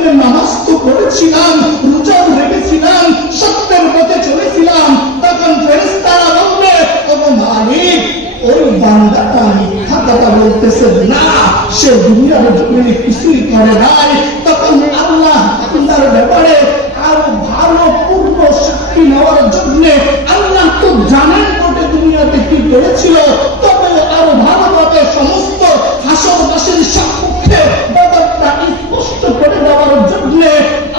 জমিনে নামাজ তো পড়েছিলাম, রোজাও রেখেছিলাম, সত্যের পথে চলেছিলাম, তখন ফেরেশতারা বলবে, ও মালিক, ওই বান্দাটা মিথ্যা কথা বলতেছে না, সে দুনিয়ার জমিনে কিছুই করে নাই। তখন আল্লাহ বান্দার ব্যাপারে আরো ভালো পূর্ণ সাক্ষী নেওয়ার জন্য, আল্লাহ তো জানেন ওটা দুনিয়াতে কি করেছিল, তবে আরো ভালোভাবে সমস্ত হাসরবাসীর সম্মুখে ব্যাপারটা স্পষ্ট করে দেওয়ার জন্য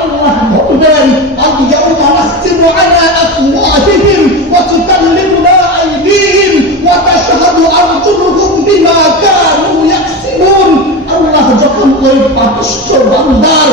আল্লাহ বলবেন, আল-ইয়াওমা নাখতিমু আলা আফওয়াহিহিম ওয়া তুকাল্লিমুনা আইদিহিম ওয়া তাশহাদু আরজুলুহুম বিমা কানু ইয়াকসিবুন। আল্লাহ যখন ওই পাপিষ্ঠ বান্দার